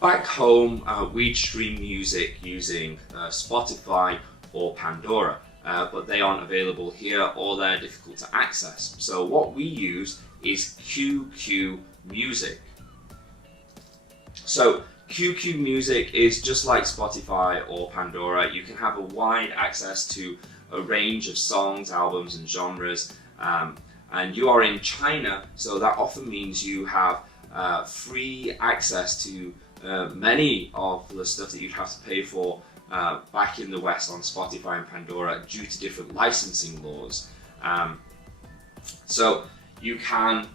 Back home, we'd stream music using Spotify or Pandora, but they aren't available here or they're difficult to access. So what we use is QQ Music. So QQ Music is just like Spotify or Pandora. You can have a wide access to a range of songs, albums and genres, and you are in China, so that often means you have free access to many of the stuff that you'd have to pay for back in the West on Spotify and Pandora due to different licensing laws. So you can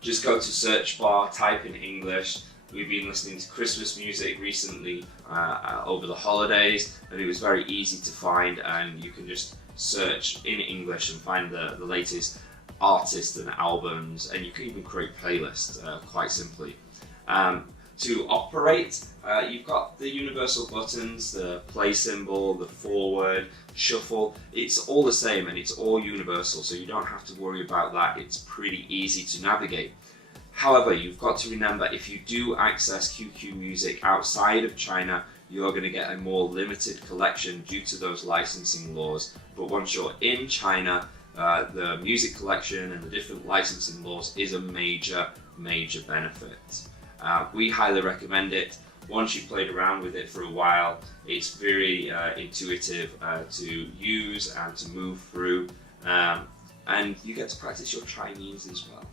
just go to search bar, type in English. We've been listening to Christmas music recently over the holidays, and it was very easy to find, and you can just search in English and find the latest artists and albums, and you can even create playlists quite simply. To operate, you've got the universal buttons, the play symbol, the forward, shuffle. It's all the same and it's all universal, so you don't have to worry about that. It's pretty easy to navigate. However, you've got to remember, if you do access QQ Music outside of China, you're going to get a more limited collection due to those licensing laws. But once you're in China, the music collection and the different licensing laws is a major benefit. We highly recommend it. Once you've played around with it for a while, it's very intuitive to use and to move through, and you get to practice your Chinese as well.